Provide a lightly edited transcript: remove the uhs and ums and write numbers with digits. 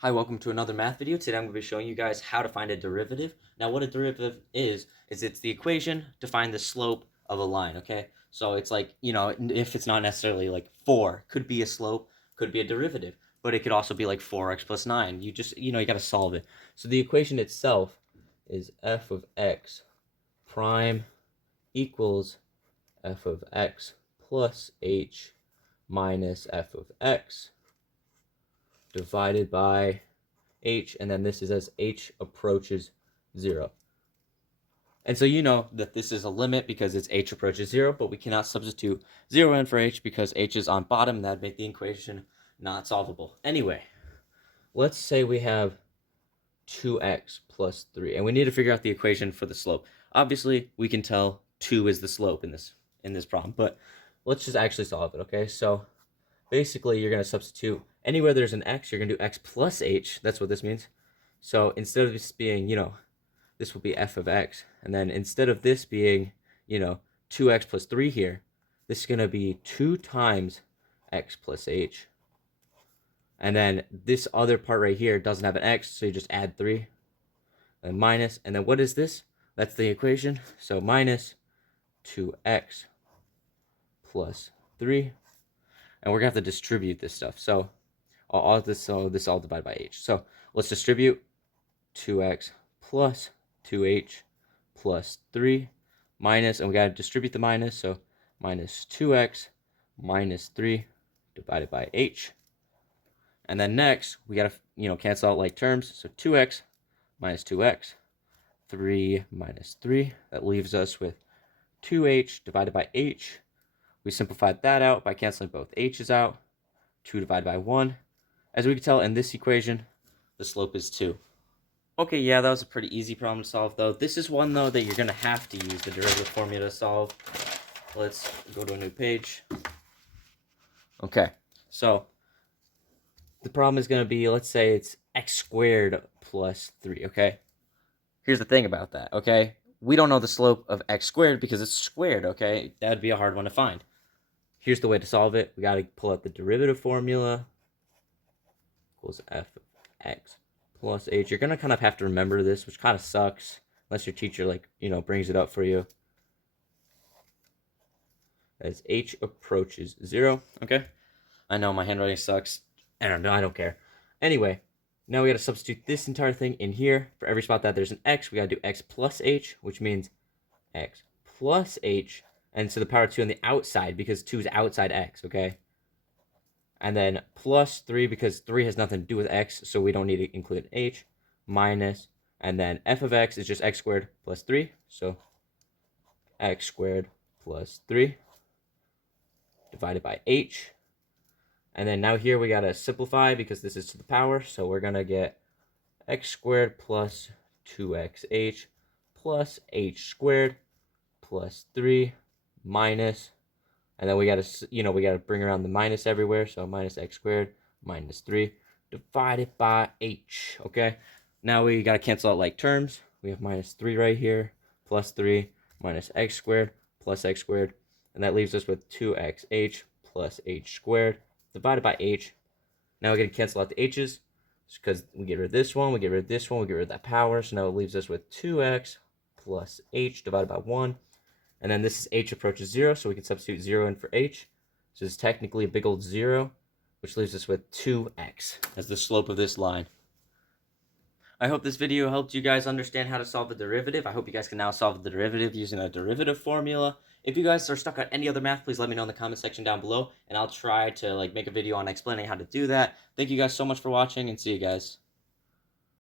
Hi, welcome to another math video. Today I'm going to be showing you guys how to find a derivative. Now what a derivative is it's the equation to find the slope of a line, okay? So it's like, if it's not necessarily like 4, could be a slope, could be a derivative, but it could also be like 4x plus 9. You just, you got to solve it. So the equation itself is f of x prime equals f of x plus h minus f of x divided by h, and then this is as h approaches 0. And so you know that this is a limit because it's h approaches 0, but we cannot substitute 0 in for h because h is on bottom, and that would make the equation not solvable. Anyway, let's say we have 2x plus 3, and we need to figure out the equation for the slope. Obviously, we can tell 2 is the slope in this problem, but let's just actually solve it, okay? So basically, you're going to substitute anywhere there's an x, you're going to do x plus h. That's what this means. So instead of this being, this will be f of x. And then instead of this being, 2x plus 3 here, this is going to be 2 times x plus h. And then this other part right here doesn't have an x, so you just add 3. And minus, and then what is this? That's the equation. So minus 2x plus 3. And we're going to have to distribute this stuff. So this all divided by h. So let's distribute 2x plus 2h plus 3 minus, and we got to distribute the minus, so minus 2x minus 3 divided by h. And then next, we got to, cancel out like terms. So 2x minus 2x, 3 minus 3. That leaves us with 2h divided by h. We simplified that out by canceling both h's out. 2 divided by 1. As we can tell in this equation, the slope is 2. Okay, yeah, that was a pretty easy problem to solve, though. This is one, though, that you're going to have to use the derivative formula to solve. Let's go to a new page. Okay, so the problem is going to be, let's say it's x squared plus 3, okay? Here's the thing about that, okay? We don't know the slope of x squared because it's squared, okay? That would be a hard one to find. Here's the way to solve it. We got to pull out the derivative formula. Equals f of x plus h. You're going to kind of have to remember this, which kind of sucks, unless your teacher, brings it up for you. As h approaches 0, okay? I know my handwriting sucks. I don't care. Anyway, now we got to substitute this entire thing in here. For every spot that there's an x, we got to do x plus h, which means x plus h. And so the power 2 on the outside, because 2 is outside x, okay? And then plus 3, because 3 has nothing to do with x, so we don't need to include an h, minus, and then f of x is just x squared plus 3, so x squared plus 3 divided by h. And then now here we got to simplify because this is to the power, so we're going to get x squared plus 2xh plus h squared plus 3 minus, and then we got to, bring around the minus everywhere. So minus x squared minus 3 divided by h. Okay. Now we got to cancel out like terms. We have minus 3 right here, plus 3 minus x squared plus x squared. And that leaves us with 2xh plus h squared divided by h. Now we're going to cancel out the h's because we get rid of this one, we get rid of this one, we get rid of that power. So now it leaves us with 2x plus h divided by 1. And then this is h approaches 0, so we can substitute 0 in for h. So it's technically a big old 0, which leaves us with 2x as the slope of this line. I hope this video helped you guys understand how to solve the derivative. I hope you guys can now solve the derivative using a derivative formula. If you guys are stuck on any other math, please let me know in the comment section down below, and I'll try to make a video on explaining how to do that. Thank you guys so much for watching, and see you guys.